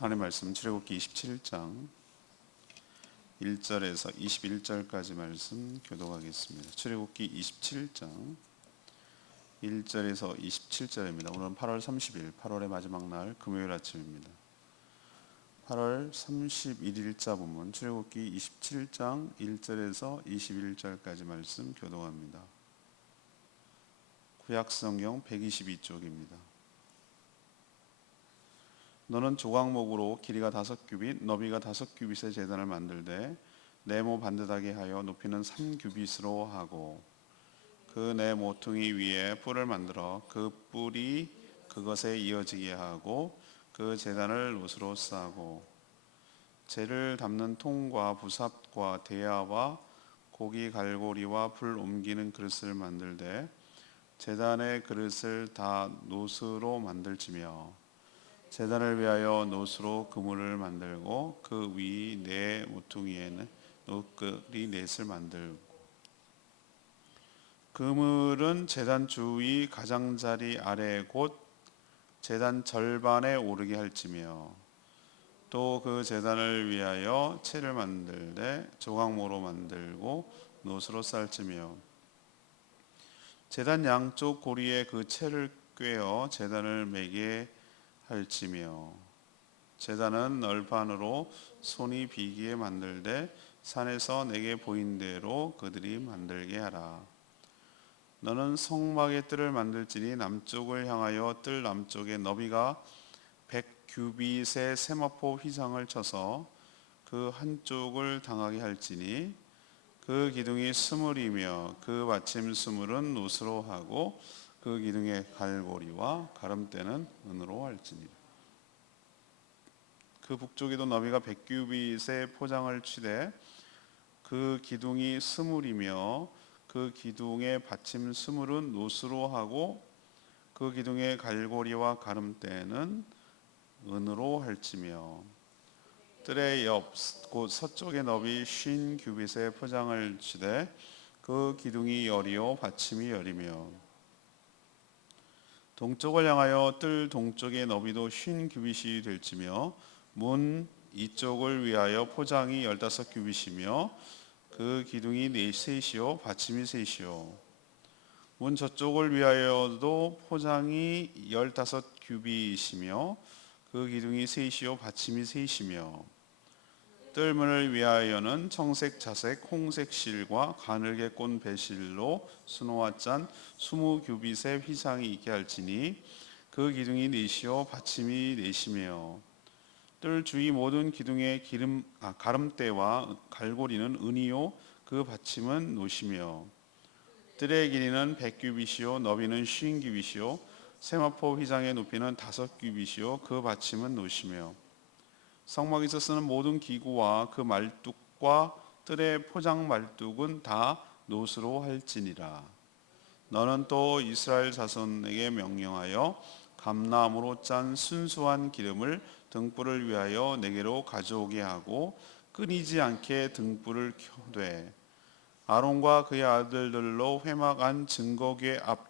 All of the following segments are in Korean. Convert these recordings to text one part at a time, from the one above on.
하나님의 말씀 출애굽기 27장 1절에서 21절까지 말씀 교독하겠습니다. 출애굽기 27장 1절에서 27절입니다. 오늘은 8월 30일, 8월의 마지막 날 금요일 아침입니다. 8월 31일자 본문 출애굽기 27장 1절에서 21절까지 말씀 교독합니다. 구약성경 122쪽입니다. 너는 조각목으로 길이가 5규빗, 너비가 5규빗의 제단을 만들되 네모 반듯하게 하여 높이는 3규빗으로 하고 그 네 모퉁이 위에 뿔을 만들어 그 뿔이 그것에 이어지게 하고 그 제단을 놋으로 싸고 재를 담는 통과 부삽과 대야와 고기 갈고리와 불 옮기는 그릇을 만들되 제단의 그릇을 다 놋으로 만들지며 제단을 위하여 놋으로 그물을 만들고 그 위 네 모퉁이에는 놋그리 넷을 만들고 그물은 제단 주위 가장자리 아래 곧 제단 절반에 오르게 할지며 또 그 제단을 위하여 채를 만들되 조각모로 만들고 놋으로 쌀지며 제단 양쪽 고리에 그 채를 꿰어 제단을 매게 할지며 제단은 널판으로 손이 비기에 만들되 산에서 내게 보인 대로 그들이 만들게 하라. 너는 성막의 뜰을 만들지니 남쪽을 향하여 뜰 남쪽에 너비가 100규빗의 세마포 휘장을 쳐서 그 한쪽을 당하게 할지니 그 기둥이 스물이며 그 받침 스물은 놋으로 하고 그 기둥의 갈고리와 가름대는 은으로 할지니라. 그 북쪽에도 너비가 100규빗의 포장을 치되 그 기둥이 스물이며 그 기둥의 받침 스물은 놋으로 하고 그 기둥의 갈고리와 가름대는 은으로 할지며 뜰의 옆 곧 서쪽의 너비 50규빗의 포장을 치되 그 기둥이 열이요 받침이 열이며 동쪽을 향하여 뜰 동쪽의 너비도 50규빗이 될지며 문 이쪽을 위하여 포장이 15규빗이며 그 기둥이 셋이요 받침이 셋이요 문 저쪽을 위하여도 포장이 15규빗이며 그 기둥이 셋이요 받침이 셋이며 뜰문을 위하여는 청색, 자색, 홍색 실과 가늘게 꼰 배실로 수놓아 짠 20규빗의 휘장이 있게 할지니 그 기둥이 넷이요 받침이 넷이며 뜰 주위 모든 기둥의 가름대와 갈고리는 은이요 그 받침은 놋이며 뜰의 길이는 100규빗이요 너비는 50규빗이요 세마포 휘장의 높이는 5규빗이요 그 받침은 놋이며 성막에서 쓰는 모든 기구와 그 말뚝과 뜰의 포장 말뚝은 다 놋으로 할지니라. 너는 또 이스라엘 자손에게 명령하여 감나무로 짠 순수한 기름을 등불을 위하여 내게로 가져오게 하고 끊이지 않게 등불을 켜되 아론과 그의 아들들로 회막 안 증거궤 앞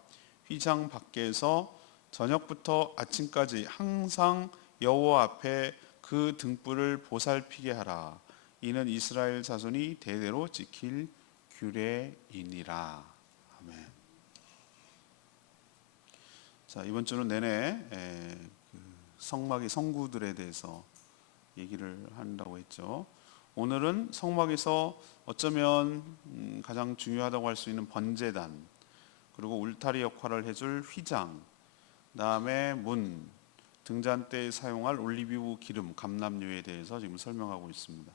휘장 밖에서 저녁부터 아침까지 항상 여호와 앞에 그 등불을 보살피게 하라. 이는 이스라엘 자손이 대대로 지킬 규례이니라. 아멘. 자, 이번 주는 내내 성막의 성구들에 대해서 얘기를 한다고 했죠. 오늘은 성막에서 어쩌면 가장 중요하다고 할 수 있는 번제단, 그리고 울타리 역할을 해줄 휘장, 그다음에 문, 등잔 때 사용할 올리브 기름, 감람유에 대해서 지금 설명하고 있습니다.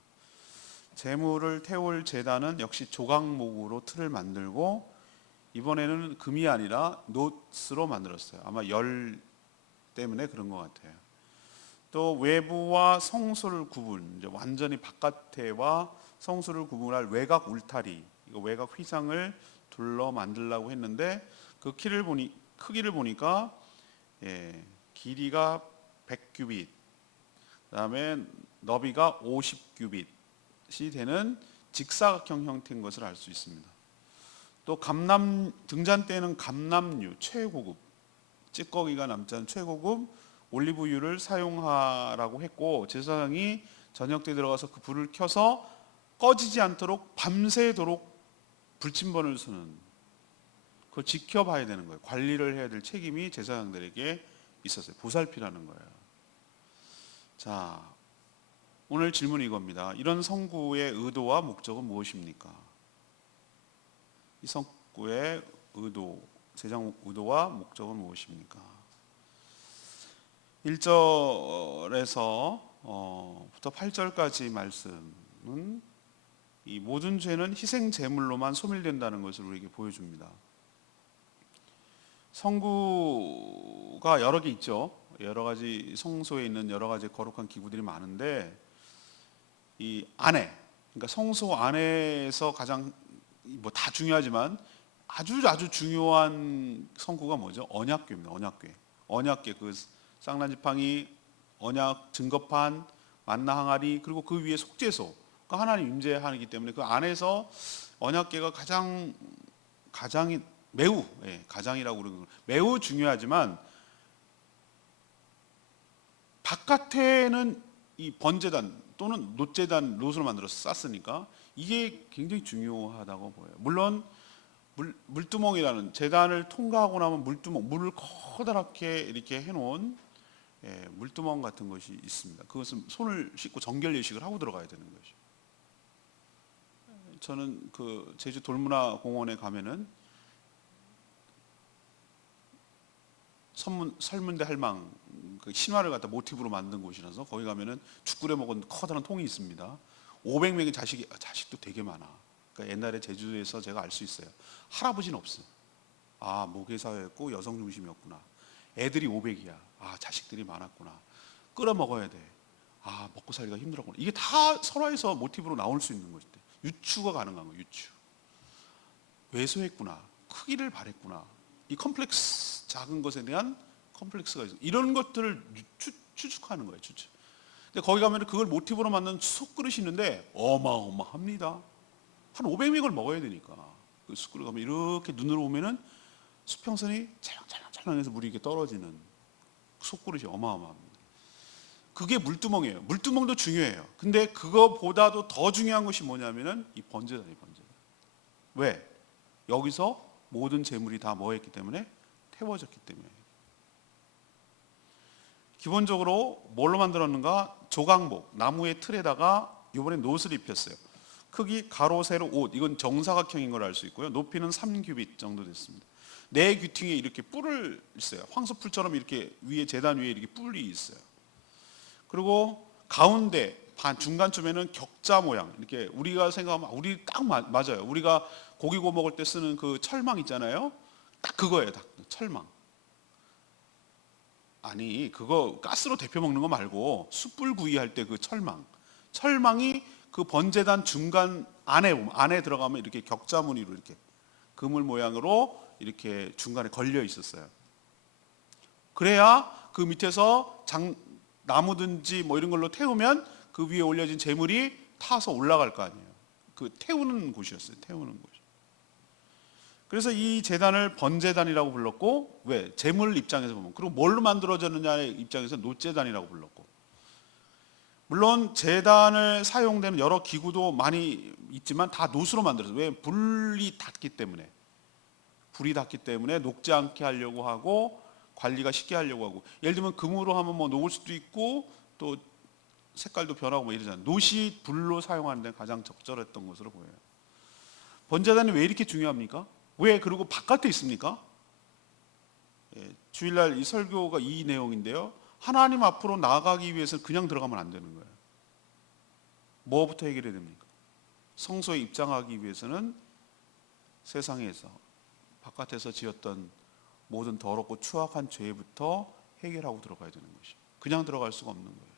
제물을 태울 제단은 역시 조각목으로 틀을 만들고 이번에는 금이 아니라 놋으로 만들었어요. 아마 열 때문에 그런 것 같아요. 또 외부와 성소를 이제 완전히 바깥에와 성소를 구분할 외곽 울타리, 이거 외곽 휘장을 둘러 만들려고 했는데 그 크기를 보니까 길이가 100규빗, 그다음에 너비가 50규빗이 되는 직사각형 형태인 것을 알 수 있습니다. 또 등잔대는 감람류 최고급, 찌꺼기가 남지 않은 최고급 올리브유를 사용하라고 했고, 제사장이 저녁 때 들어가서 그 불을 켜서 꺼지지 않도록 밤새도록 불침번을 쓰는, 그걸 지켜봐야 되는 거예요. 관리를 해야 될 책임이 제사장들에게 있었어요. 보살피라는 거예요. 자, 오늘 질문이 이겁니다. 이런 성구의 의도와 목적은 무엇입니까? 이 성구의 의도, 제장 의도와 목적은 무엇입니까? 1절에서 부터 8절까지 말씀은 이 모든 죄는 희생 제물로만 소멸된다는 것을 우리에게 보여줍니다. 성구가 여러 개 있죠. 여러 가지 성소에 있는 여러 가지 거룩한 기구들이 많은데, 이 안에, 그러니까 성소 안에서 가장 뭐 다 중요하지만 아주 중요한 성구가 뭐죠? 언약궤입니다. 언약궤, 그 쌍난지팡이, 언약 증거판, 만나 항아리, 그리고 그 위에 속죄소, 그 하나님 임재하기 때문에 그 안에서 언약궤가 가장이 매우, 가장이라고 그러는 거, 매우 중요하지만 바깥에는 이 번제단 또는 놋제단, 놋으로 만들어서 쌌으니까 이게 굉장히 중요하다고 보여요. 물론 물두멍이라는, 제단을 통과하고 나면 물두멍, 물을 커다랗게 이렇게 해놓은 물두멍 같은 것이 있습니다. 그것은 손을 씻고 정결 예식을 하고 들어가야 되는 것이죠. 저는 그 제주 돌문화공원에 가면은 설문대 할망, 그 신화를 갖다 모티브로 만든 곳이라서 거기 가면은 죽 끓여 먹은 커다란 통이 있습니다. 500명의 자식도 되게 많아. 그러니까 옛날에 제주에서 제가 알 수 있어요. 할아버지는 없어. 아, 모계사였고 여성 중심이었구나. 애들이 500이야. 아, 자식들이 많았구나. 끓여 먹어야 돼. 아, 먹고 살기가 힘들었구나. 이게 다 설화에서 모티브로 나올 수 있는 것인데, 유추가 가능한 거예요. 유추. 왜소했구나. 크기를 바랬구나. 이 컴플렉스, 작은 것에 대한 컴플렉스가 있어. 이런 것들을 추측하는 거예요. 추측. 근데 거기 가면 그걸 모티브로 만든 숯그릇이 있는데 어마어마합니다. 한 500명을 먹어야 되니까. 그 숯그릇 가면 이렇게 눈으로 보면은 수평선이 찰랑찰랑해서 물이 이렇게 떨어지는 숯그릇이 어마어마합니다. 그게 물두멍이에요. 물두멍도 중요해요. 근데 그거보다도 더 중요한 것이 뭐냐면은 이 번제단이에요. 번제단. 왜? 여기서 모든 재물이 다 뭐했기 때문에? 태워졌기 때문에. 기본적으로 뭘로 만들었는가? 조각목, 나무의 틀에다가 이번에 놋을 입혔어요. 크기 가로 세로 5, 이건 정사각형인 걸 알 수 있고요. 높이는 3규빗 정도 됐습니다. 네 귀퉁이에 이렇게 뿔을 있어요. 황소뿔처럼 이렇게 위에 제단 위에 이렇게 뿔이 있어요. 그리고 가운데 중간쯤에는 격자 모양, 이렇게 우리가 생각하면 우리 딱 맞아요. 우리가 고기 구워 먹을 때 쓰는 그 철망 있잖아요. 딱 그거예요. 딱 철망. 아니, 그거 가스로 데펴 먹는 거 말고 숯불 구이할 때 그 철망이 그 번제단 중간 안에 들어가면 이렇게 격자 무늬로 이렇게 그물 모양으로 이렇게 중간에 걸려 있었어요. 그래야 그 밑에서 나무든지 뭐 이런 걸로 태우면 그 위에 올려진 재물이 타서 올라갈 거 아니에요. 그 태우는 곳이었어요. 태우는 곳. 그래서 이 제단을 번제단이라고 불렀고, 왜? 재물 입장에서 보면. 그리고 뭘로 만들어졌느냐의 입장에서 놋제단이라고 불렀고. 물론 제단을 사용되는 여러 기구도 많이 있지만 다 놋으로 만들어서, 왜? 불이 닿기 때문에 녹지 않게 하려고 하고 관리가 쉽게 하려고 하고. 예를 들면 금으로 하면 뭐 녹을 수도 있고 또 색깔도 변하고 뭐 이러잖아요. 놋이 불로 사용하는 데 가장 적절했던 것으로 보여요. 번제단이 왜 이렇게 중요합니까? 왜 그리고 바깥에 있습니까? 주일날 이 설교가 이 내용인데요. 하나님 앞으로 나아가기 위해서 그냥 들어가면 안 되는 거예요. 뭐부터 해결해야 됩니까? 성소에 입장하기 위해서는 세상에서 바깥에서 지었던 모든 더럽고 추악한 죄부터 해결하고 들어가야 되는 것이죠. 그냥 들어갈 수가 없는 거예요.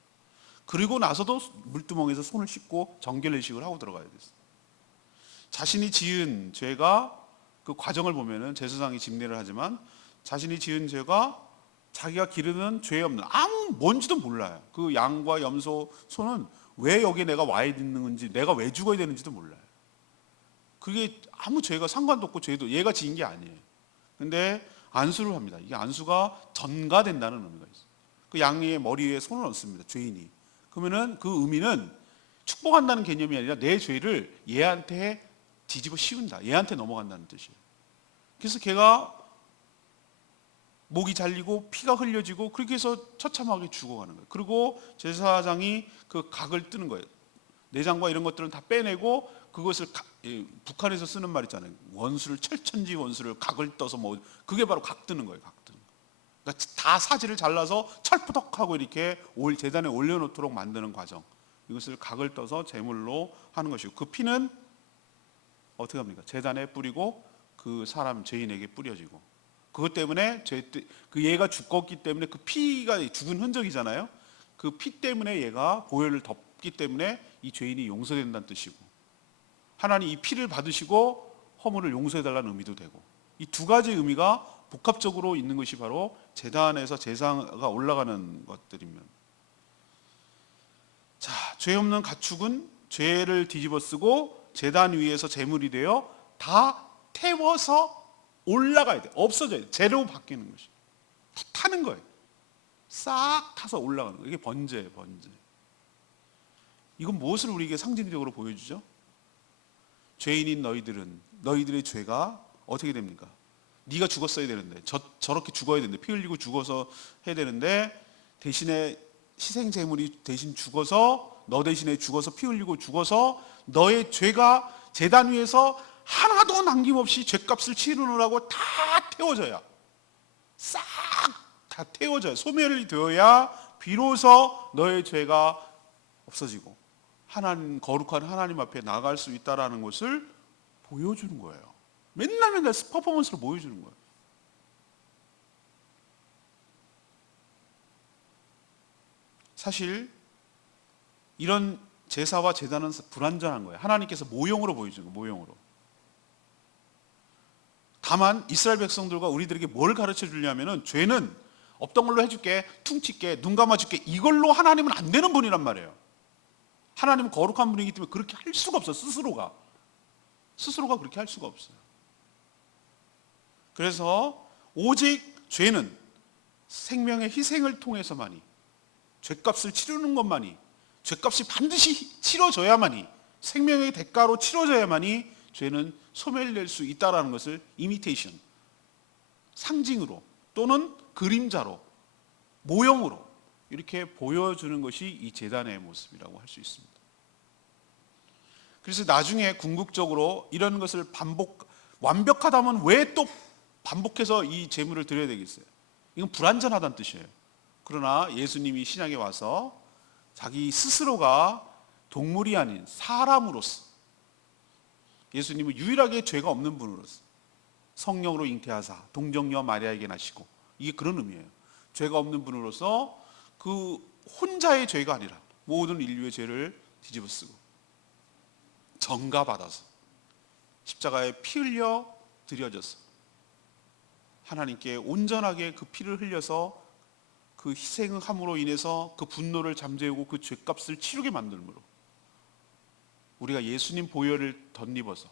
그리고 나서도 물두멍에서 손을 씻고 정결례식을 하고 들어가야 됐어요. 자신이 지은 죄가, 그 과정을 보면은 제사장이 집례를 하지만 자신이 지은 죄가 자기가 기르는 죄 없는, 아무 뭔지도 몰라요. 그 양과 염소, 소는 왜 여기에 내가 와야 있는지, 내가 왜 죽어야 되는지도 몰라요. 그게 아무 죄가 상관도 없고 죄도 얘가 지은 게 아니에요. 근데 안수를 합니다. 이게 안수가 전가된다는 의미가 있어요. 그 양의 머리 위에 손을 얹습니다. 죄인이. 그러면은 그 의미는 축복한다는 개념이 아니라 내 죄를 얘한테 뒤집어 씌운다. 얘한테 넘어간다는 뜻이에요. 그래서 걔가 목이 잘리고 피가 흘려지고 그렇게 해서 처참하게 죽어가는 거예요. 그리고 제사장이 그 각을 뜨는 거예요. 내장과 이런 것들은 다 빼내고 그것을 북한에서 쓰는 말 있잖아요. 원수를 철천지 원수를 각을 떠서 뭐 그게 바로 각 뜨는 거예요. 각 뜨는 거. 그러니까 다 사지를 잘라서 철푸덕하고 이렇게 제단에 올려놓도록 만드는 과정. 이것을 각을 떠서 제물로 하는 것이고 그 피는 어떻게 합니까? 제단에 뿌리고 그 사람 죄인에게 뿌려지고 그것 때문에 그 얘가 죽었기 때문에 그 피가 죽은 흔적이잖아요. 그 피 때문에 얘가 보혈을 덮기 때문에 이 죄인이 용서된다는 뜻이고 하나님 이 피를 받으시고 허물을 용서해달라는 의미도 되고 이 두 가지 의미가 복합적으로 있는 것이 바로 제단에서 제사가 올라가는 것들입니다. 자, 죄 없는 가축은 죄를 뒤집어 쓰고 제단 위에서 제물이 되어 다 태워서 올라가야 돼. 없어져야 돼. 죄로 바뀌는 것이. 다 타는 거예요. 싹 타서 올라가는 거예요. 이게 번제예요, 번제. 이건 무엇을 우리에게 상징적으로 보여주죠? 죄인인 너희들의 죄가 어떻게 됩니까? 네가 죽었어야 되는데 저렇게 죽어야 되는데 피 흘리고 죽어서 해야 되는데 대신에 희생 제물이 대신 죽어서 너 대신에 죽어서 피 흘리고 죽어서 너의 죄가 제단 위에서 하나도 남김없이 죄값을 치르느라고 다 태워져야 싹 다 태워져야 소멸이 되어야 비로소 너의 죄가 없어지고 하나님 거룩한 하나님 앞에 나갈 수 있다라는 것을 보여주는 거예요. 맨날 퍼포먼스로 보여주는 거예요. 사실 이런 제사와 제단은 불완전한 거예요. 하나님께서 모형으로 보여주는 거예요. 모형으로. 다만 이스라엘 백성들과 우리들에게 뭘 가르쳐 주냐면은 죄는 없던 걸로 해줄게, 퉁칠게, 눈 감아줄게 이걸로 하나님은 안 되는 분이란 말이에요. 하나님은 거룩한 분이기 때문에 그렇게 할 수가 없어요. 스스로가 그렇게 할 수가 없어요. 그래서 오직 죄는 생명의 희생을 통해서만이 죄값을 치르는 것만이 죄값이 반드시 치러져야만이 생명의 대가로 치러져야만이 죄는 소멸될 수 있다는 것을 이미테이션 상징으로 또는 그림자로 모형으로 이렇게 보여주는 것이 이 제단의 모습이라고 할 수 있습니다. 그래서 나중에 궁극적으로 이런 것을 완벽하다면 왜 또 반복해서 이 제물을 드려야 되겠어요? 이건 불완전하다는 뜻이에요. 그러나 예수님이 신약에 와서 자기 스스로가 동물이 아닌 사람으로서 예수님은 유일하게 죄가 없는 분으로서 성령으로 잉태하사 동정녀 마리아에게 나시고 이게 그런 의미예요. 죄가 없는 분으로서 그 혼자의 죄가 아니라 모든 인류의 죄를 뒤집어 쓰고 전가받아서 십자가에 피 흘려 드려져서 하나님께 온전하게 그 피를 흘려서 그 희생함으로 인해서 그 분노를 잠재우고 그 죄값을 치르게 만들므로 우리가 예수님 보혈을 덧입어서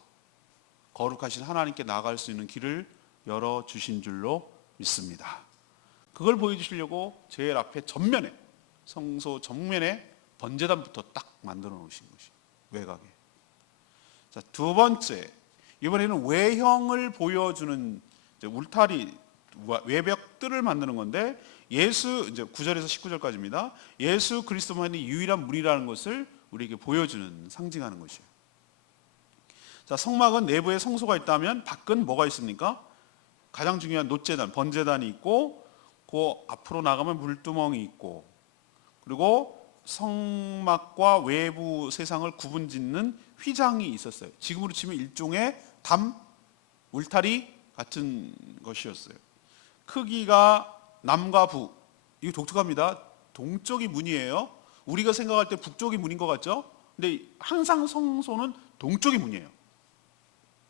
거룩하신 하나님께 나아갈 수 있는 길을 열어주신 줄로 믿습니다. 그걸 보여주시려고 제일 앞에 전면에 성소 정면에 번제단부터 딱 만들어 놓으신 것이 외곽에. 자, 두 번째 이번에는 외형을 보여주는 울타리 외벽들을 만드는 건데 예수 이제 9절에서 19절까지입니다. 예수 그리스도만이 유일한 문이라는 것을 우리에게 보여주는 상징하는 것이에요. 자, 성막은 내부에 성소가 있다면 밖은 뭐가 있습니까? 가장 중요한 놋제단, 번제단이 있고 그 앞으로 나가면 물두멍이 있고 그리고 성막과 외부 세상을 구분짓는 휘장이 있었어요. 지금으로 치면 일종의 담, 울타리 같은 것이었어요. 크기가 남과 북, 이거 독특합니다. 동쪽이 문이에요. 우리가 생각할 때 북쪽이 문인 것 같죠? 근데 항상 성소는 동쪽이 문이에요.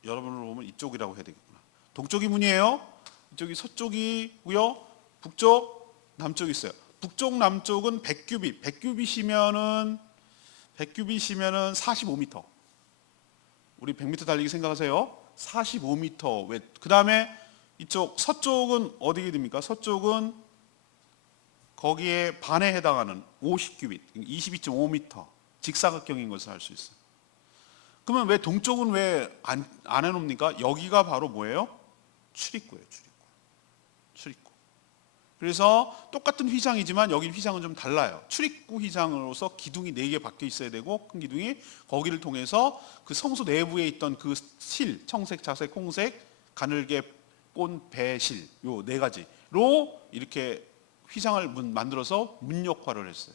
여러분을 보면 이쪽이라고 해야 되겠구나. 동쪽이 문이에요. 이쪽이 서쪽이고요. 북쪽, 남쪽이 있어요. 북쪽, 남쪽은 100규빗. 100규빗이면은 45m. 우리 100m 달리기 생각하세요. 45m. 왜? 그 다음에 이쪽 서쪽은 어디게 됩니까? 서쪽은 거기에 반에 해당하는 50규빗, 22.5m 직사각형인 것을 알 수 있어요. 그러면 왜 동쪽은 왜 안 해놓습니까? 여기가 바로 뭐예요? 출입구예요. 출입구. 그래서 똑같은 휘장이지만 여기 휘장은 좀 달라요. 출입구 휘장으로서 기둥이 4개 박혀 있어야 되고, 큰 기둥이 거기를 통해서 그 성소 내부에 있던 그 실, 청색, 자색, 홍색, 가늘게 꼰 배실, 요 4가지로 이렇게 휘장을 만들어서 문 역할을 했어요.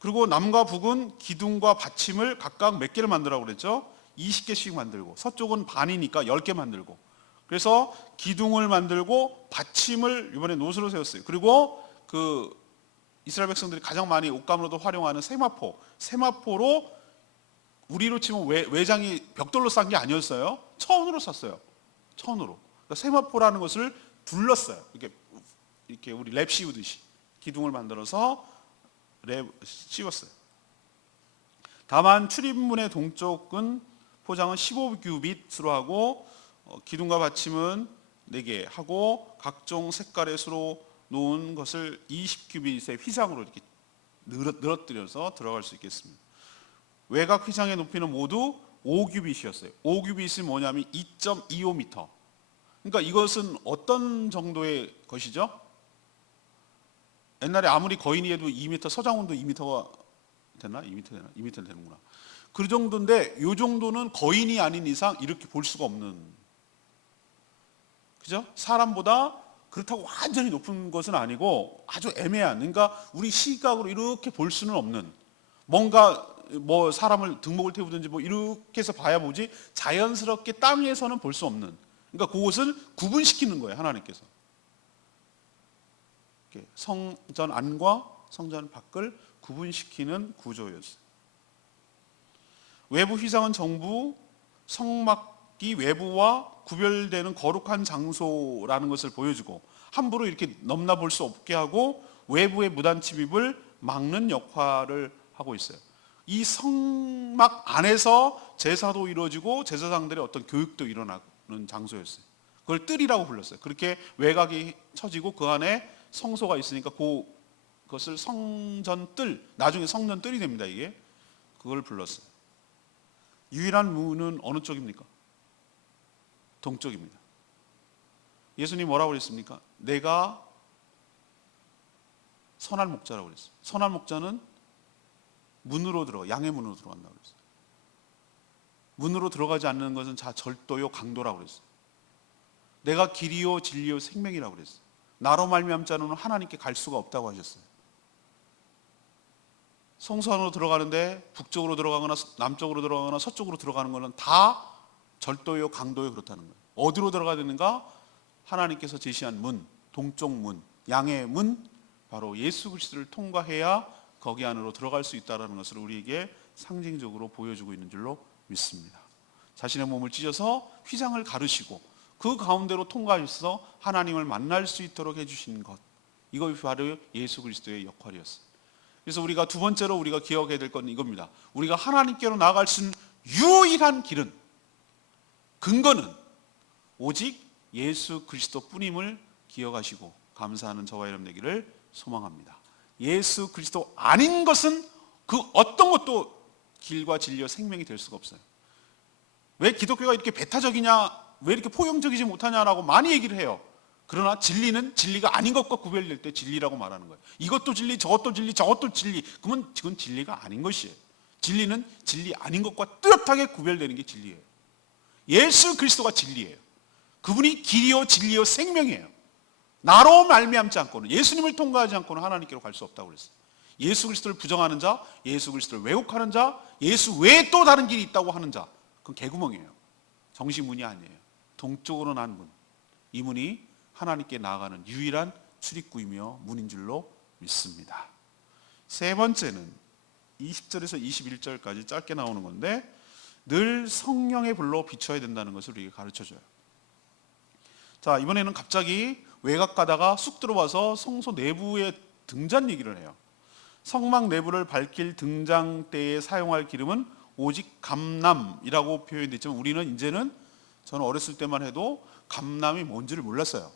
그리고 남과 북은 기둥과 받침을 각각 몇 개를 만들라고 그랬죠? 20개씩 만들고, 서쪽은 반이니까 10개 만들고, 그래서 기둥을 만들고 받침을 이번에 노수로 세웠어요. 그리고 그 이스라엘 백성들이 가장 많이 옷감으로도 활용하는 세마포로 우리로 치면 외장이 벽돌로 싼 게 아니었어요. 천으로 쌌어요. 천으로. 그러니까 세마포라는 것을 둘렀어요. 이렇게 우리 랩 씌우듯이 기둥을 만들어서 랩 씌웠어요. 다만 출입문의 동쪽은 포장은 15규빗으로 하고, 기둥과 받침은 4개 하고, 각종 색깔의 수로 놓은 것을 20규빗의 휘장으로 이렇게 늘어뜨려서 들어갈 수 있겠습니다. 외곽 휘장의 높이는 모두 5규빗이었어요. 5규빗이 뭐냐면 2.25m. 그러니까 이것은 어떤 정도의 것이죠? 옛날에 아무리 거인이 해도 2m, 서장훈도 2m가 되나? 2m 되는구나. 그 정도인데 이 정도는 거인이 아닌 이상 이렇게 볼 수가 없는, 그죠? 사람보다 그렇다고 완전히 높은 것은 아니고 아주 애매한, 그러니까 우리 시각으로 이렇게 볼 수는 없는, 뭔가 뭐 사람을 등목을 태우든지 뭐 이렇게 해서 봐야 보지 자연스럽게 땅에서는 볼 수 없는, 그러니까 그것을 구분시키는 거예요, 하나님께서. 성전 안과 성전 밖을 구분시키는 구조였어요. 외부 휘장은 정부 성막이 외부와 구별되는 거룩한 장소라는 것을 보여주고, 함부로 이렇게 넘나 볼 수 없게 하고 외부의 무단 침입을 막는 역할을 하고 있어요. 이 성막 안에서 제사도 이루어지고 제사장들의 어떤 교육도 일어나는 장소였어요. 그걸 뜰이라고 불렀어요. 그렇게 외곽이 쳐지고 그 안에 성소가 있으니까 그것을 성전뜰, 나중에 성전뜰이 됩니다. 이게 그걸 불렀어요. 유일한 문은 어느 쪽입니까? 동쪽입니다. 예수님 뭐라고 그랬습니까? 내가 선할 목자라고 그랬어요. 선할 목자는 문으로 들어가, 양의 문으로 들어간다고 그랬어요. 문으로 들어가지 않는 것은 절도요 강도라고 그랬어요. 내가 길이요 진리요 생명이라고 그랬어요. 나로 말미암지 않으면 하나님께 갈 수가 없다고 하셨어요. 성소 안으로 들어가는데 북쪽으로 들어가거나 남쪽으로 들어가거나 서쪽으로 들어가는 것은 다 절도요 강도요 그렇다는 거예요. 어디로 들어가야 되는가? 하나님께서 제시한 문, 동쪽 문, 양의 문, 바로 예수 그리스도를 통과해야 거기 안으로 들어갈 수 있다는 것을 우리에게 상징적으로 보여주고 있는 줄로 믿습니다. 자신의 몸을 찢어서 휘장을 가르시고 그 가운데로 통과해서 하나님을 만날 수 있도록 해주신 것, 이것이 바로 예수 그리스도의 역할이었어요. 그래서 우리가 두 번째로 우리가 기억해야 될 건 이겁니다. 우리가 하나님께로 나아갈 수 있는 유일한 길은, 근거는 오직 예수 그리스도 뿐임을 기억하시고 감사하는 저와 여러분 되기를 소망합니다. 예수 그리스도 아닌 것은 그 어떤 것도 길과 진리와 생명이 될 수가 없어요. 왜 기독교가 이렇게 배타적이냐, 왜 이렇게 포용적이지 못하냐라고 많이 얘기를 해요. 그러나 진리는 진리가 아닌 것과 구별될 때 진리라고 말하는 거예요. 이것도 진리, 저것도 진리, 저것도 진리. 그러면 지금 진리가 아닌 것이에요. 진리는 진리 아닌 것과 뚜렷하게 구별되는 게 진리예요. 예수 그리스도가 진리예요. 그분이 길이요 진리요 생명이에요. 나로 말미암지 않고는, 예수님을 통과하지 않고는 하나님께로 갈 수 없다고 그랬어요. 예수 그리스도를 부정하는 자, 예수 그리스도를 왜곡하는 자, 예수 외에 또 다른 길이 있다고 하는 자, 그건 개구멍이에요. 정식문이 아니에요. 동쪽으로 난 문, 이 문이 하나님께 나아가는 유일한 출입구이며 문인 줄로 믿습니다. 세 번째는 20절에서 21절까지 짧게 나오는 건데, 늘 성령의 불로 비춰야 된다는 것을 우리에게 가르쳐줘요. 자, 이번에는 갑자기 외곽 가다가 쑥 들어와서 성소 내부의 등잔 얘기를 해요. 성막 내부를 밝힐 등잔대에 사용할 기름은 오직 감람이라고 표현됐지만, 우리는 이제는, 저는 어렸을 때만 해도 감람이 뭔지를 몰랐어요.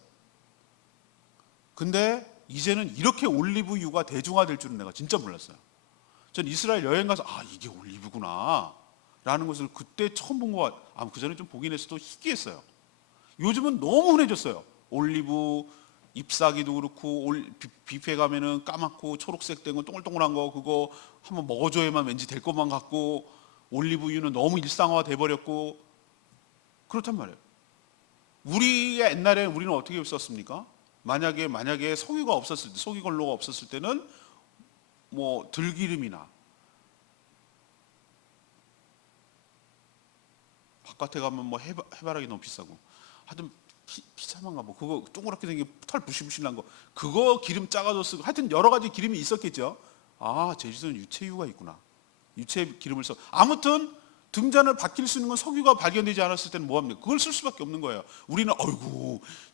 근데 이제는 이렇게 올리브유가 대중화될 줄은 내가 진짜 몰랐어요. 전 이스라엘 여행 가서 이게 올리브구나 라는 것을 그때 처음 본 것 같아요. 그 전에 좀 보긴 했어도 희귀했어요. 요즘은 너무 흔해졌어요. 올리브 잎사귀도 그렇고 뷔페 가면은 까맣고 초록색 된 거 동글동글한 거 그거 한번 먹어줘야만 왠지 될 것만 같고, 올리브유는 너무 일상화 돼버렸고 그렇단 말이에요. 우리의 옛날에 우리는 어떻게 썼습니까? 만약에 석유가 없었을 때, 석유건로가 없었을 때는 뭐 들기름이나 바깥에 가면 뭐 해바라기 너무 비싸고 하여튼 피자만가 뭐 그거 동그랗게 생긴 털 부실부실한 거 그거 기름 짜가지고 쓰고 하여튼 여러 가지 기름이 있었겠죠. 제주도는 유채유가 있구나. 유채 기름을 써. 아무튼 등잔을 밝힐 수 있는 건 석유가 발견되지 않았을 때는 뭐합니까? 그걸 쓸 수밖에 없는 거예요. 우리는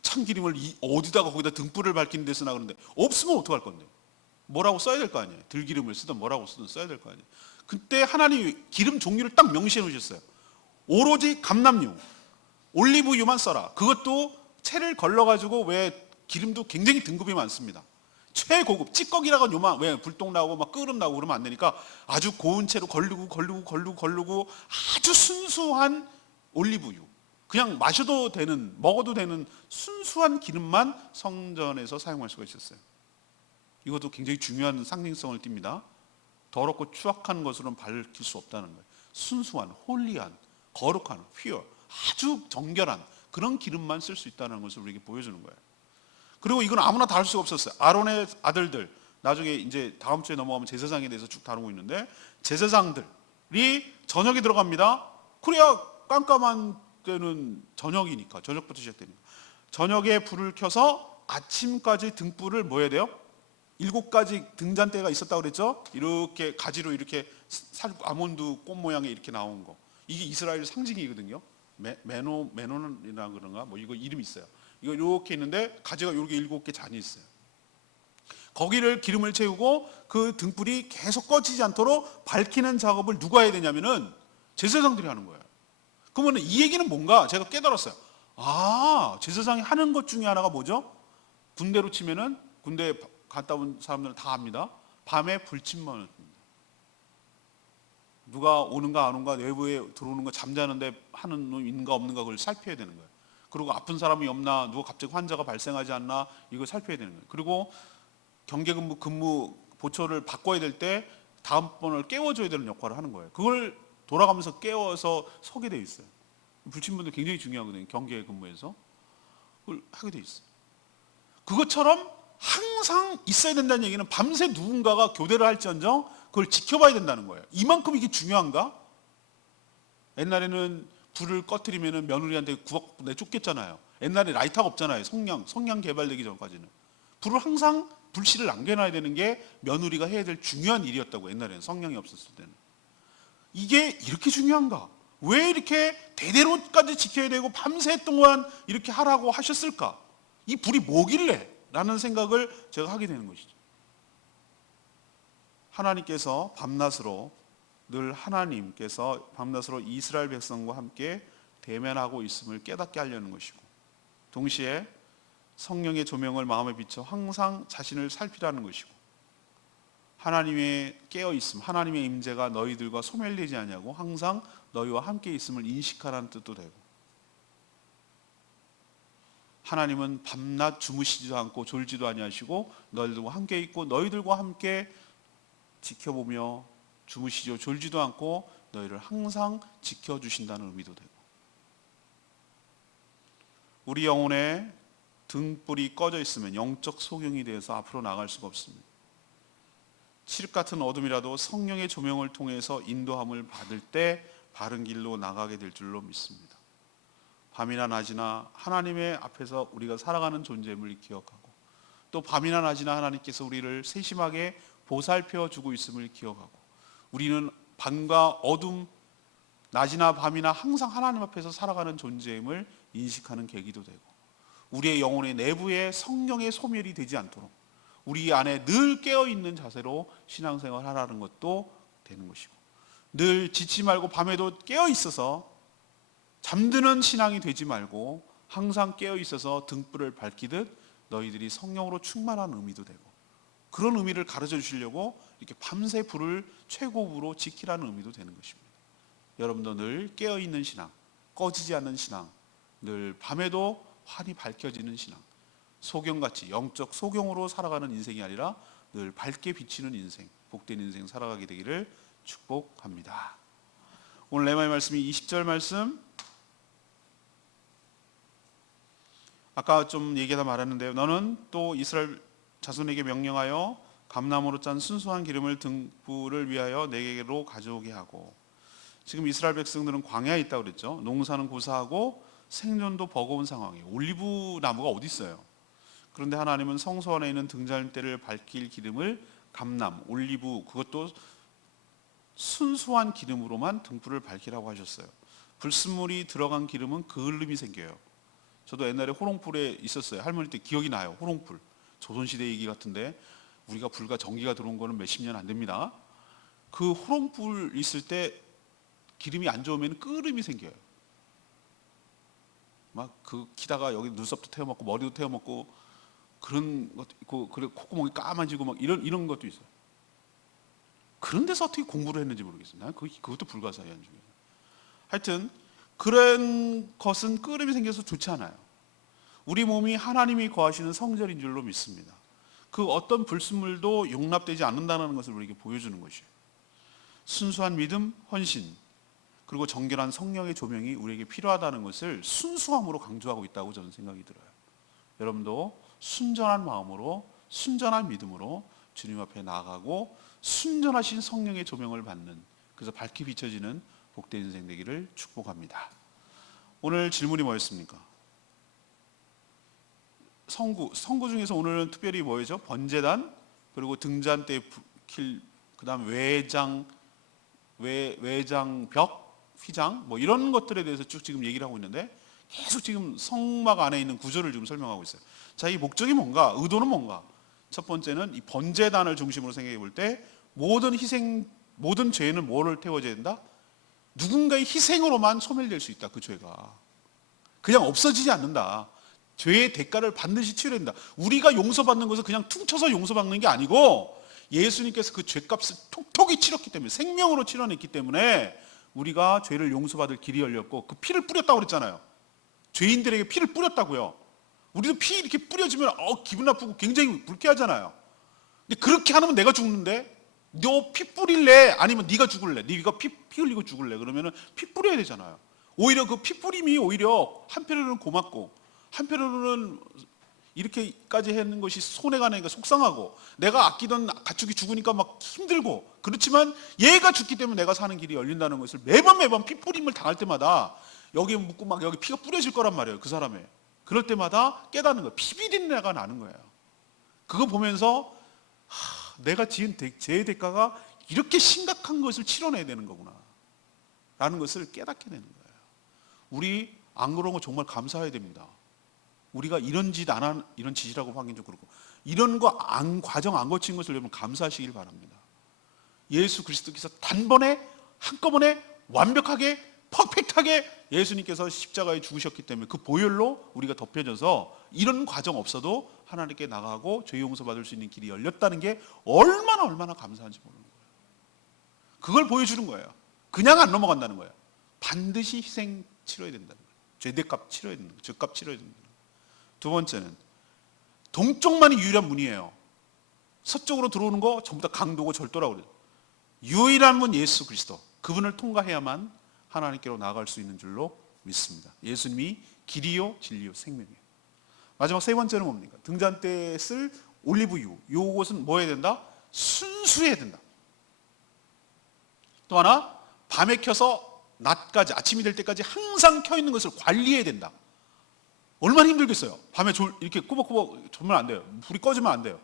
참기름을 어디다가 거기다 등불을 밝히는 데 쓰나 그러는데 없으면 어떡할 건데? 뭐라고 써야 될 거 아니에요. 들기름을 쓰든 뭐라고 쓰든 써야 될 거 아니에요. 그때 하나님이 기름 종류를 딱 명시해 놓으셨어요. 오로지 감람유, 올리브유만 써라. 그것도 채를 걸러가지고, 왜 기름도 굉장히 등급이 많습니다. 최고급 찌꺼기라고 요만 왜 불똥 나고 막 끓음 나고 그러면 안 되니까 아주 고운 채로 걸르고 아주 순수한 올리브유, 그냥 마셔도 되는 먹어도 되는 순수한 기름만 성전에서 사용할 수가 있었어요. 이것도 굉장히 중요한 상징성을 띱니다. 더럽고 추악한 것으로는 밝힐 수 없다는 거예요. 순수한, 홀리한, 거룩한, 퓨어, 아주 정결한 그런 기름만 쓸 수 있다는 것을 우리에게 보여주는 거예요. 그리고 이건 아무나 다 할 수가 없었어요. 아론의 아들들, 나중에 이제 다음 주에 넘어가면 제사장에 대해서 쭉 다루고 있는데, 제사장들이 저녁에 들어갑니다. 그래야 깜깜한 때는 저녁이니까, 저녁부터 시작되니까 저녁에 불을 켜서 아침까지 등불을 뭐 해야 돼요? 7가지 등잔대가 있었다고 그랬죠? 이렇게 가지로 이렇게 아몬드 꽃 모양의 이렇게 나온 거, 이게 이스라엘 상징이거든요. 메논이라 그런가 뭐 이거 이름이 있어요. 이거 이렇게 있는데 가지가 이렇게 7개 잔이 있어요. 거기를 기름을 채우고 그 등불이 계속 꺼지지 않도록 밝히는 작업을 누가 해야 되냐면은 제사장들이 하는 거예요. 그러면 이 얘기는 뭔가 제가 깨달았어요. 제사장이 하는 것 중에 하나가 뭐죠? 군대로 치면은, 군대 갔다 온 사람들은 다 압니다. 밤에 불침문을 듭니다. 누가 오는가 안 오는가, 내부에 들어오는 거 잠자는데 하는 놈 있는가 없는가 그걸 살펴야 되는 거예요. 그리고 아픈 사람이 없나, 누가 갑자기 환자가 발생하지 않나 이걸 살펴야 되는 거예요. 그리고 경계근무 보초를 바꿔야 될 때 다음번을 깨워줘야 되는 역할을 하는 거예요. 그걸 돌아가면서 깨워서 서게 돼 있어요. 불침분도 굉장히 중요하거든요. 경계근무에서 그걸 하게 돼 있어요. 그것처럼 항상 있어야 된다는 얘기는 밤새 누군가가 교대를 할지언정 그걸 지켜봐야 된다는 거예요. 이만큼 이게 중요한가? 옛날에는 불을 꺼뜨리면 며느리한테 구박 내쫓겼잖아요. 옛날에 라이터가 없잖아요. 성냥 개발되기 전까지는. 불을 항상 불씨를 남겨놔야 되는 게 며느리가 해야 될 중요한 일이었다고, 옛날에는 성냥이 없었을 때는. 이게 이렇게 중요한가? 왜 이렇게 대대로까지 지켜야 되고 밤새 동안 이렇게 하라고 하셨을까? 이 불이 뭐길래? 라는 생각을 제가 하게 되는 것이죠. 하나님께서 밤낮으로 이스라엘 백성과 함께 대면하고 있음을 깨닫게 하려는 것이고, 동시에 성령의 조명을 마음에 비춰 항상 자신을 살피라는 것이고, 하나님의 깨어있음, 하나님의 임재가 너희들과 소멸되지 아니하고 항상 너희와 함께 있음을 인식하라는 뜻도 되고, 하나님은 밤낮 주무시지도 않고 졸지도 아니하시고 너희들과 함께 있고 너희들과 함께 지켜보며 주무시죠 졸지도 않고 너희를 항상 지켜주신다는 의미도 되고, 우리 영혼에 등불이 꺼져 있으면 영적 소경이 되어서 앞으로 나갈 수가 없습니다. 칠흑같은 어둠이라도 성령의 조명을 통해서 인도함을 받을 때 바른 길로 나가게 될 줄로 믿습니다. 밤이나 낮이나 하나님의 앞에서 우리가 살아가는 존재임을 기억하고, 또 밤이나 낮이나 하나님께서 우리를 세심하게 보살펴 주고 있음을 기억하고, 우리는 밤과 어둠, 낮이나 밤이나 항상 하나님 앞에서 살아가는 존재임을 인식하는 계기도 되고, 우리의 영혼의 내부에 성령의 소멸이 되지 않도록 우리 안에 늘 깨어있는 자세로 신앙생활을 하라는 것도 되는 것이고, 늘 지치 말고 밤에도 깨어있어서 잠드는 신앙이 되지 말고 항상 깨어있어서 등불을 밝히듯 너희들이 성령으로 충만한 의미도 되고, 그런 의미를 가르쳐 주시려고 이렇게 밤새 불을 최고부로 지키라는 의미도 되는 것입니다. 여러분도 늘 깨어있는 신앙, 꺼지지 않는 신앙, 늘 밤에도 환히 밝혀지는 신앙, 소경같이 영적 소경으로 살아가는 인생이 아니라 늘 밝게 비치는 인생, 복된 인생 살아가게 되기를 축복합니다. 오늘 레마의 말씀이 20절 말씀, 아까 좀 얘기하다 말했는데요. 너는 또 이스라엘 자손에게 명령하여 감나무로 짠 순수한 기름을 등불을 위하여 내게로 가져오게 하고. 지금 이스라엘 백성들은 광야에 있다고 그랬죠. 농사는 고사하고 생존도 버거운 상황이에요. 올리브 나무가 어디 있어요? 그런데 하나님은 성소 안에 있는 등잔대를 밝힐 기름을 감람, 올리브, 그것도 순수한 기름으로만 등불을 밝히라고 하셨어요. 불순물이 들어간 기름은 그을름이 생겨요. 저도 옛날에 호롱불에 있었어요. 할머니 때 기억이 나요. 호롱불. 조선시대 얘기 같은데 우리가 불과 전기가 들어온 거는 몇십 년 안 됩니다. 그 호롱불 있을 때 기름이 안 좋으면 끄름이 생겨요. 막 그 키다가 여기 눈썹도 태워먹고 머리도 태워먹고 그런 것도 있고, 그리고 콧구멍이 까만지고 막 이런 것도 있어요. 그런 데서 어떻게 공부를 했는지 모르겠어요. 난 그것도 불가사의한 중이에요. 하여튼 그런 것은 끄름이 생겨서 좋지 않아요. 우리 몸이 하나님이 거하시는 성전인 줄로 믿습니다. 그 어떤 불순물도 용납되지 않는다는 것을 우리에게 보여주는 것이에요. 순수한 믿음, 헌신, 그리고 정결한 성령의 조명이 우리에게 필요하다는 것을 순수함으로 강조하고 있다고 저는 생각이 들어요. 여러분도 순전한 마음으로, 순전한 믿음으로 주님 앞에 나아가고 순전하신 성령의 조명을 받는, 그래서 밝게 비춰지는 복된 인생 되기를 축복합니다. 오늘 질문이 뭐였습니까? 성구 중에서 오늘은 특별히 뭐였죠? 번제단, 그리고 등잔대 킬, 그 다음 외장벽, 휘장, 뭐 이런 것들에 대해서 쭉 지금 얘기를 하고 있는데, 계속 지금 성막 안에 있는 구조를 지금 설명하고 있어요. 자, 이 목적이 뭔가, 의도는 뭔가? 첫 번째는 이 번제단을 중심으로 생각해 볼 때 모든 희생, 모든 죄는 뭐를 태워져야 된다? 누군가의 희생으로만 소멸될 수 있다. 그 죄가 그냥 없어지지 않는다. 죄의 대가를 반드시 치러야 된다. 우리가 용서받는 것은 그냥 퉁쳐서 용서받는 게 아니고 예수님께서 그 죄값을 톡톡히 치렀기 때문에, 생명으로 치러냈기 때문에 우리가 죄를 용서받을 길이 열렸고, 그 피를 뿌렸다고 그랬잖아요. 죄인들에게 피를 뿌렸다고요. 우리도 피 이렇게 뿌려지면 기분 나쁘고 굉장히 불쾌하잖아요. 근데 그렇게 하면 내가 죽는데, 너 피 뿌릴래? 아니면 네가 죽을래? 네가 피 흘리고 죽을래? 그러면은 피 뿌려야 되잖아요. 오히려 그 피 뿌림이 오히려 한편으로는 고맙고, 한편으로는 이렇게까지 하는 것이 손해가 나니까 속상하고, 내가 아끼던 가축이 죽으니까 막 힘들고, 그렇지만 얘가 죽기 때문에 내가 사는 길이 열린다는 것을 매번 피 뿌림을 당할 때마다 여기에 묻고 막 여기 피가 뿌려질 거란 말이에요. 그 사람의. 그럴 때마다 깨닫는 거예요. 피 비린내가 나는 거예요. 그거 보면서 내가 지은 죄의 대가가 이렇게 심각한 것을 치러내야 되는 거구나 라는 것을 깨닫게 되는 거예요. 우리 안 그런 거 정말 감사해야 됩니다. 우리가 이런 짓 안 한, 이런 짓이라고 하긴 좀 그렇고, 이런 거 과정 안 거친 것을 여러분 감사하시길 바랍니다. 예수 그리스도께서 단번에 한꺼번에 완벽하게 퍼펙트하게 예수님께서 십자가에 죽으셨기 때문에 그 보혈로 우리가 덮여져서 이런 과정 없어도 하나님께 나가고 죄 용서 받을 수 있는 길이 열렸다는 게 얼마나 감사한지 모르는 거예요. 그걸 보여주는 거예요. 그냥 안 넘어간다는 거예요. 반드시 희생 치러야 된다는 거예요. 죄대값 치러야 된다는 거예요. 죄값 치러야 된다는 거예요. 두 번째는 동쪽만이 유일한 문이에요. 서쪽으로 들어오는 거 전부 다 강도고 절도라고 그래요. 유일한 문 예수 그리스도, 그분을 통과해야만 하나님께로 나아갈 수 있는 줄로 믿습니다. 예수님이 길이요 진리요 생명이에요. 마지막 세 번째는 뭡니까? 등잔대에 쓸 올리브유, 요것은 뭐 해야 된다? 순수해야 된다. 또 하나, 밤에 켜서 낮까지, 아침이 될 때까지 항상 켜 있는 것을 관리해야 된다. 얼마나 힘들겠어요. 밤에 이렇게 꾸벅꾸벅 졸면 안 돼요. 불이 꺼지면 안 돼요.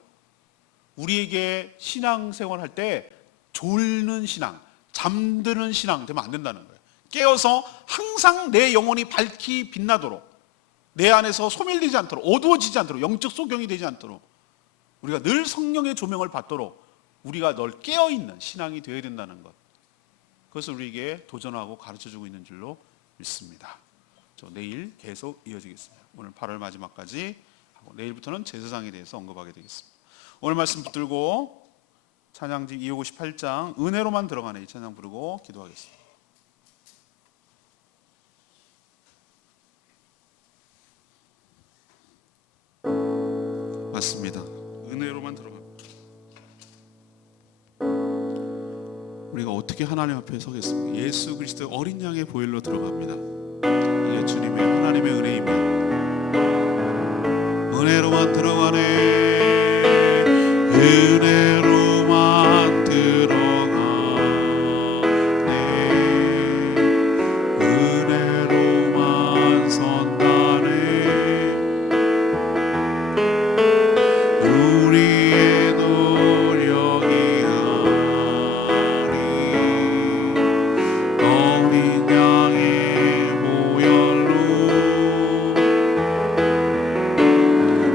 우리에게 신앙생활 할 때 졸는 신앙, 잠드는 신앙 되면 안 된다는 거예요. 깨어서 항상 내 영혼이 밝히 빛나도록, 내 안에서 소멸되지 않도록, 어두워지지 않도록, 영적 소경이 되지 않도록 우리가 늘 성령의 조명을 받도록 우리가 늘 깨어있는 신앙이 되어야 된다는 것, 그것을 우리에게 도전하고 가르쳐주고 있는 줄로 믿습니다. 저 내일 계속 이어지겠습니다. 오늘 8월 마지막까지 하고 하고 내일부터는 제사장에 대해서 언급하게 되겠습니다. 오늘 말씀 붙들고 찬양지 258장 은혜로만 들어가네 이 찬양 부르고 기도하겠습니다. 맞습니다. 은혜로만 들어갑니다. 우리가 어떻게 하나님 앞에 서겠습니까? 예수 그리스도의 어린 양의 보혈로 들어갑니다. 이게 주님의 하나님의 은혜입니다. 은혜로만 들어가네 은혜로만 들어가네 은혜로만 선다네 우리의 노력이 아니 어린 양의 보혈로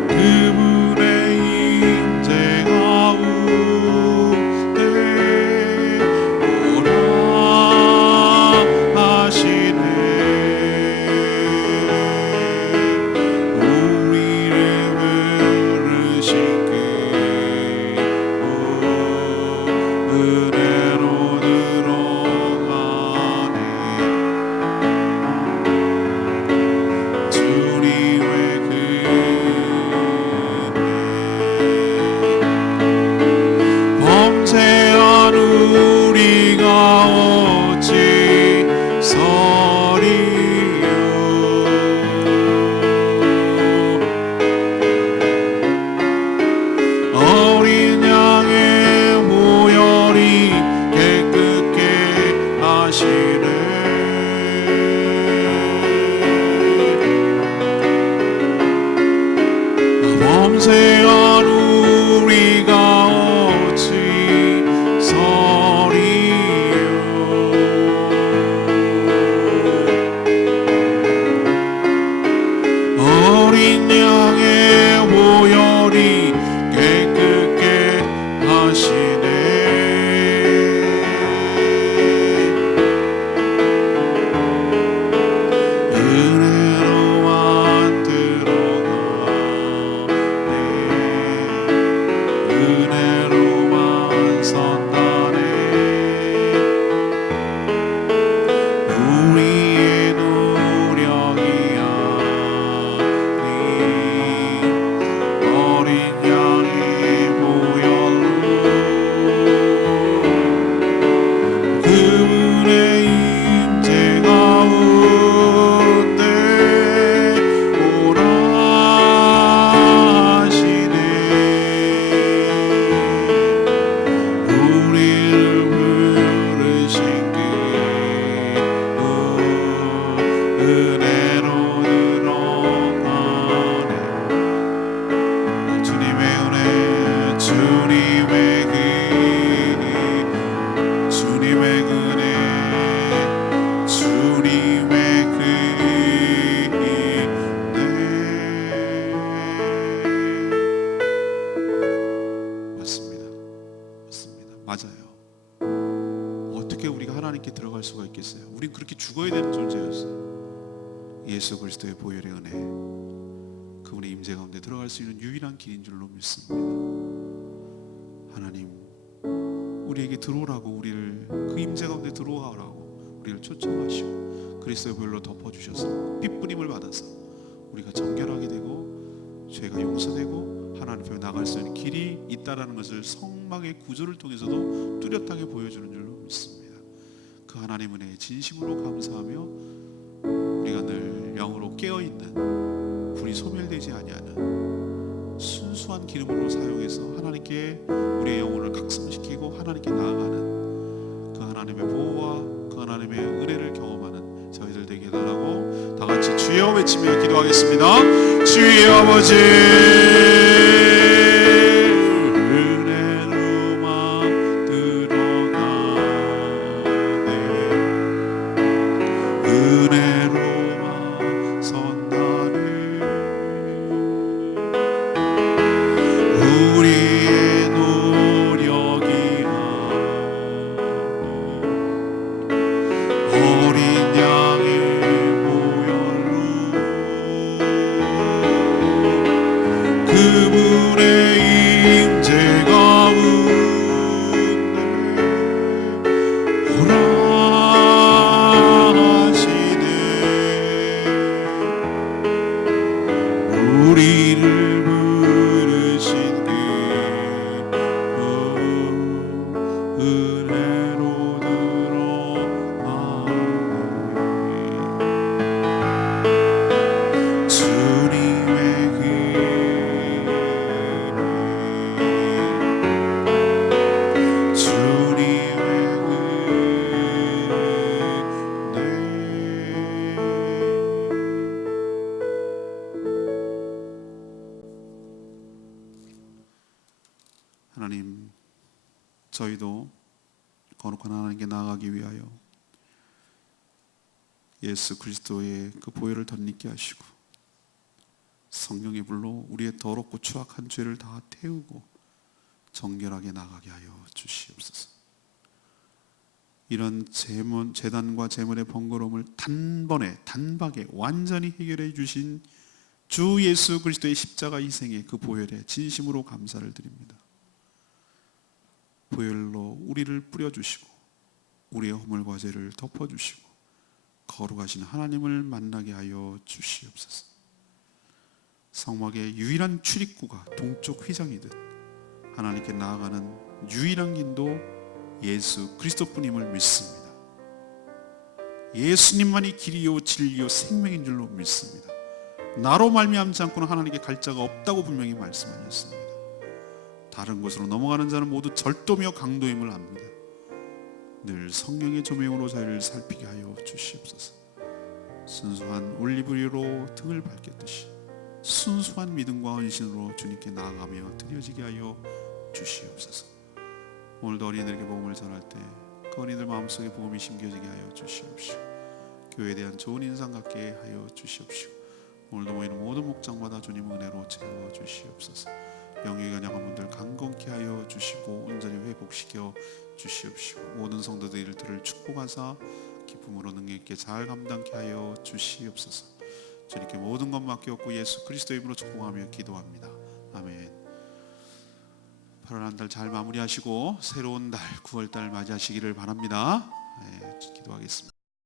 그분의 임재 가운데 오라 하시네 우리를 부르신 그 은혜로 들어가네 주님의 범죄한 우리가 어찌 서리요 어린 양의 보혈이 깨끗게 하시네 범죄한 우리가 어찌 서리요 어린 양의 보혈이 깨끗게 하시네 은혜로만 들어가네 은혜로만 선다네 우리의 노력이 아니 어린 양의 보혈로 그분의 임재 가운데 오라 하시네 우리를 부르신 그 은혜로 들어가네 주님의 은혜 주님의 주님의 은혜 주님의 맞습니다. 맞습니다. 맞아요. 어떻게 우리가 하나님께 들어갈 수가 있겠어요? 우린 그렇게 죽어야 되는 존재였어요. 예수 그리스도의 보혈의 은혜 그분의 임재 가운데 들어갈 수 있는 유일한 길인 줄로 믿습니다. 하나님 우리에게 들어오라고 우리를 그 임재 가운데 들어오라고 우리를 초청하시고 그리스도의 보혈로 덮어주셔서 핏부림을 받아서 우리가 정결하게 되고 죄가 용서되고 하나님 앞에 나갈 수 있는 길이 있다라는 것을 성막의 구조를 통해서도 뚜렷하게 보여주는 줄로 믿습니다. 그 하나님 은혜에 진심으로 감사하며 우리가 늘 영으로 깨어있는 불이 소멸되지 아니하는 순수한 기름으로 사용해서 하나님께 우리의 영혼을 각성시키고 하나님께 나아가는 그 하나님의 보호와 그 하나님의 은혜를 경험하는 저희들 되게 해달라고 다 같이 주여 외치며 기도하겠습니다. 주의 아버지 은혜로만 들어가네 은혜로만 선다네 우리의 노력이 아니 어린 양의 보혈로 저희도 거룩한 하나님께 나아가기 위하여 예수 그리스도의 그 보혈을 덧입게 하시고 성령의 불로 우리의 더럽고 추악한 죄를 다 태우고 정결하게 나가게 하여 주시옵소서. 이런 제단과 제물의 번거로움을 단박에 완전히 해결해 주신 주 예수 그리스도의 십자가 희생의 그 보혈에 진심으로 감사를 드립니다. 보혈로 우리를 뿌려주시고 우리의 허물과 죄를 덮어주시고 거룩하신 하나님을 만나게 하여 주시옵소서. 성막의 유일한 출입구가 동쪽 휘장이듯 하나님께 나아가는 유일한 길도 예수 그리스도뿐임을 믿습니다. 예수님만이 길이요 진리요 생명인 줄로 믿습니다. 나로 말미암지 않고는 하나님께 갈 자가 없다고 분명히 말씀하셨습니다. 다른 곳으로 넘어가는 자는 모두 절도며 강도임을 압니다. 늘 성령의 조명으로 저희를 살피게 하여 주시옵소서. 순수한 올리브유로 등을 밝혔듯이 순수한 믿음과 헌신으로 주님께 나아가며 드려지게 하여 주시옵소서. 오늘도 어린이들에게 복음을 전할 때 그 어린이들 마음속에 복음이 심겨지게 하여 주시옵시고 교회에 대한 좋은 인상 갖게 하여 주시옵시고 오늘도 모이는 모든 목장마다 주님 은혜로 채워 주시옵소서. 병이 연약한 분들 강건케 하여 주시고 온전히 회복시켜 주시옵시고 모든 성도들의 일들을 축복하사 기쁨으로 능력 있게 잘 감당케 하여 주시옵소서. 주님께 모든 것 맡겼고 예수 그리스도의 이름으로 축복하며 기도합니다. 아멘. 8월 한 달 잘 마무리하시고 새로운 달 9월 달 맞이하시기를 바랍니다. 네, 기도하겠습니다.